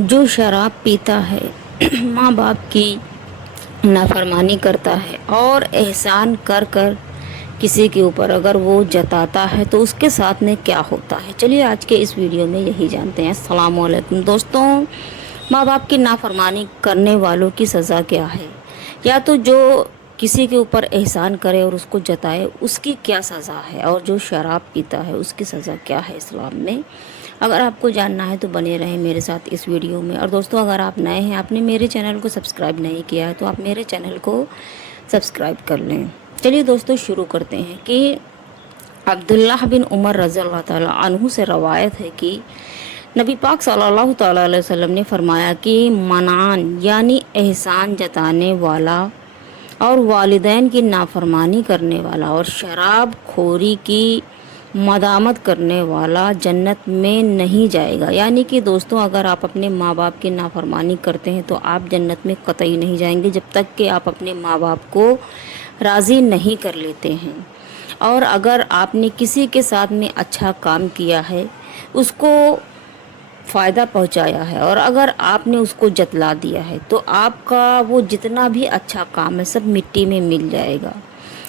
जो शराब पीता है, माँ बाप की नाफरमानी करता है और एहसान कर कर किसी के ऊपर अगर वो जताता है तो उसके साथ में क्या होता है। चलिए आज के इस वीडियो में यही जानते हैं। अस्सलाम वालेकुम दोस्तों, माँ बाप की नाफरमानी करने वालों की सज़ा क्या है, या तो जो किसी के ऊपर एहसान करे और उसको जताए उसकी क्या सज़ा है, और जो शराब पीता है उसकी सज़ा क्या है इस्लाम में। अगर आपको जानना है तो बने रहें मेरे साथ इस वीडियो में। और दोस्तों, अगर आप नए हैं, आपने मेरे चैनल को सब्सक्राइब नहीं किया है तो आप मेरे चैनल को सब्सक्राइब कर लें। चलिए दोस्तों शुरू करते हैं कि अब्दुल्लाह बिन उमर रज़ियल्लाहु ताला अन्हु से रवायत है कि नबी पाक सल्लल्लाहु ताला अलैहि वसल्लम ने फरमाया कि मनान यानी एहसान जताने वाला और वालिदैन की नाफरमानी करने वाला और शराब खोरी की मदामत करने वाला जन्नत में नहीं जाएगा। यानी कि दोस्तों, अगर आप अपने माँ बाप की नाफरमानी करते हैं तो आप जन्नत में कतई नहीं जाएंगे जब तक कि आप अपने माँ बाप को राज़ी नहीं कर लेते हैं। और अगर आपने किसी के साथ में अच्छा काम किया है, उसको फ़ायदा पहुंचाया है, और अगर आपने उसको जतला दिया है तो आपका वो जितना भी अच्छा काम है सब मिट्टी में मिल जाएगा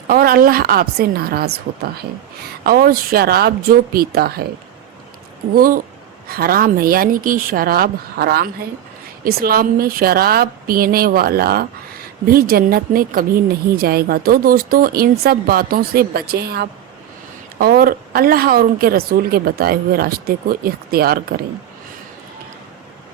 और अल्लाह आपसे नाराज़ होता है। और शराब जो पीता है वो हराम है, यानी कि शराब हराम है। इस्लाम में शराब पीने वाला भी जन्नत में कभी नहीं जाएगा। तो दोस्तों, इन सब बातों से बचें आप और अल्लाह और उनके रसूल के बताए हुए रास्ते को इख्तियार करें।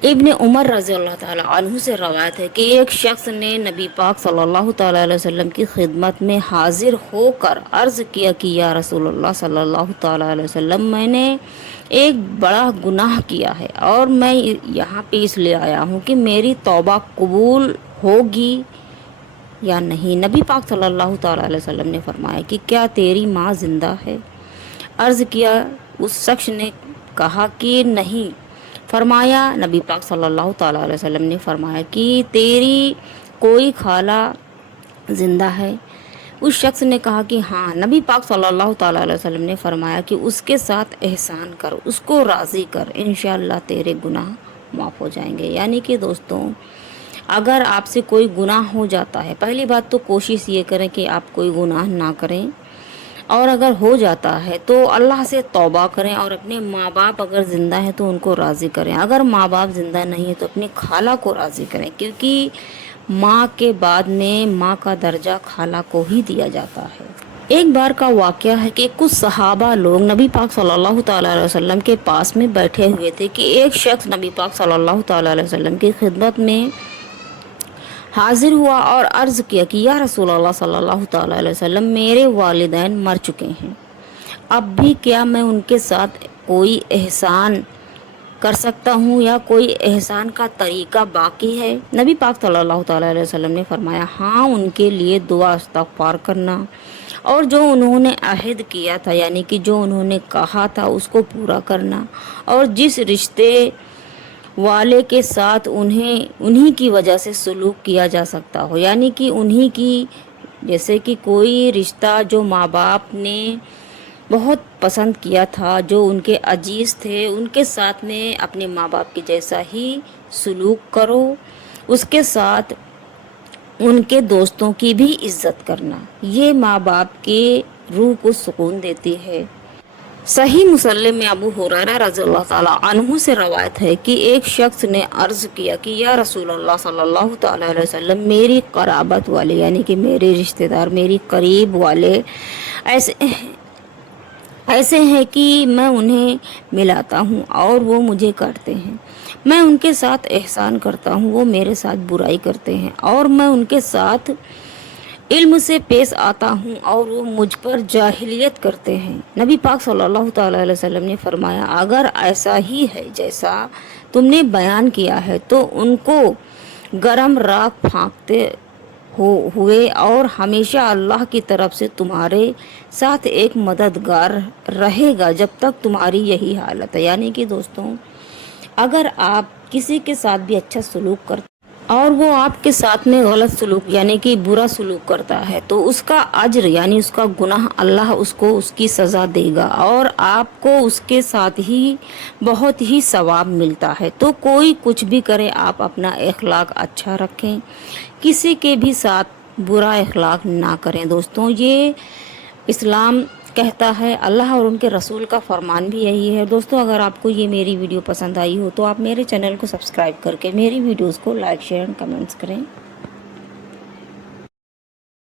इब्न उमर रज़ियल्लाहु ताला अन्हु से रवायत है कि एक शख्स ने नबी पाक सल्लल्लाहु ताला अलैहि वसल्लम की खिदमत में हाजिर होकर अर्ज़ किया कि या रसूलल्लाह सल्लल्लाहु ताला अलैहि वसल्लम, मैंने एक बड़ा गुनाह किया है और मैं यहाँ पे इसलिए आया हूँ कि मेरी तौबा कबूल होगी या नहीं। नबी पाक सल्लल्लाहु ताला अलैहि वसल्लम ने फरमाया कि क्या तेरी माँ ज़िंदा है? अर्ज़ किया। उस शख्स ने कहा कि नहीं। फरमाया, नबी पाक सल्लल्लाहु ताला अलैहि वसल्लम ने फरमाया कि तेरी कोई खाला ज़िंदा है? उस शख्स ने कहा कि हाँ। नबी पाक सल्लल्लाहु ताला अलैहि वसल्लम ने फरमाया कि उसके साथ एहसान कर, उसको राज़ी कर, इंशाअल्लाह तेरे गुनाह माफ़ हो जाएंगे। यानी कि दोस्तों, अगर आपसे कोई गुनाह हो जाता है, पहली बात तो कोशिश ये करें कि आप कोई गुनाह ना करें, और अगर हो जाता है तो अल्लाह से तौबा करें और अपने माँ बाप अगर ज़िंदा है तो उनको राज़ी करें। अगर माँ बाप ज़िंदा नहीं है तो अपनी खाला को राज़ी करें, क्योंकि माँ के बाद में माँ का दर्जा खाला को ही दिया जाता है। एक बार का वाक़या है कि कुछ सहाबा लोग नबी पाक सल्लल्लाहु ताला अलैहि वसल्लम के पास में बैठे हुए थे कि एक शख्स नबी पाक सल्लल्लाहु ताला अलैहि वसल्लम की खिदमत में हाजिर हुआ और अर्ज़ किया कि या रसूलल्लाह सल्लल्लाहु ताला अलैहि वसल्लम, मेरे वालिदैन मर चुके हैं, अब भी क्या मैं उनके साथ कोई एहसान कर सकता हूँ या कोई एहसान का तरीका बाकी है? नबी पाक सल्लल्लाहु ताला अलैहि वसल्लम ने फरमाया, हाँ, उनके लिए दुआ इस्तग़फ़ार करना और जो उन्होंने अहद किया था, यानी कि जो उन्होंने कहा था, उसको पूरा करना, और जिस रिश्ते वाले के साथ उन्हीं की वजह से सलूक किया जा सकता हो, यानी कि उन्हीं की, जैसे कि कोई रिश्ता जो माँ बाप ने बहुत पसंद किया था, जो उनके अजीज़ थे, उनके साथ में अपने माँ बाप के जैसा ही सलूक करो। उसके साथ उनके दोस्तों की भी इज़्ज़त करना, ये माँ बाप के रूह को सुकून देती है। सही मुसल्लम में अबू हुरैरा रज़ियल्लाहु ताला अन्हु से रवायत है कि एक शख्स ने अर्ज़ किया कि या रसूलल्लाह सल्लल्लाहु ताला अलैहि वसल्लम, मेरी क़राबत वाले, यानी कि मेरे रिश्तेदार, मेरी करीब वाले ऐसे हैं कि मैं उन्हें मिलाता हूँ और वो मुझे काटते हैं। मैं उनके साथ एहसान करता हूँ, वो मेरे साथ बुराई करते हैं, और मैं उनके साथ इल्म से पेश आता हूँ और वो मुझ पर जाहिलियत करते हैं। नबी पाक सल्लल्लाहु ताला अलैहि वसल्लम ने फरमाया, अगर ऐसा ही है जैसा तुमने बयान किया है तो उनको गरम राख फाँकते हुए और हमेशा अल्लाह की तरफ से तुम्हारे साथ एक मददगार रहेगा जब तक तुम्हारी यही हालत है। यानी कि दोस्तों, अगर आप किसी के साथ भी अच्छा सलूक اور وہ آپ کے ساتھ میں غلط سلوک یعنی کہ برا سلوک کرتا ہے تو اس کا اجر یعنی اس کا گناہ اللہ اس کو اس کی سزا دے گا اور آپ کو اس کے ساتھ ہی بہت ہی ثواب ملتا ہے۔ تو کوئی کچھ بھی کرے آپ اپنا اخلاق اچھا رکھیں، کسی کے بھی ساتھ برا اخلاق نہ کریں۔ دوستوں یہ اسلام کہتا ہے، اللہ اور ان کے رسول کا فرمان بھی یہی ہے۔ دوستوں اگر آپ کو یہ میری ویڈیو پسند آئی ہو تو آپ میرے چینل کو سبسکرائب کر کے میری ویڈیوز کو لائک شیئر کمنٹس کریں۔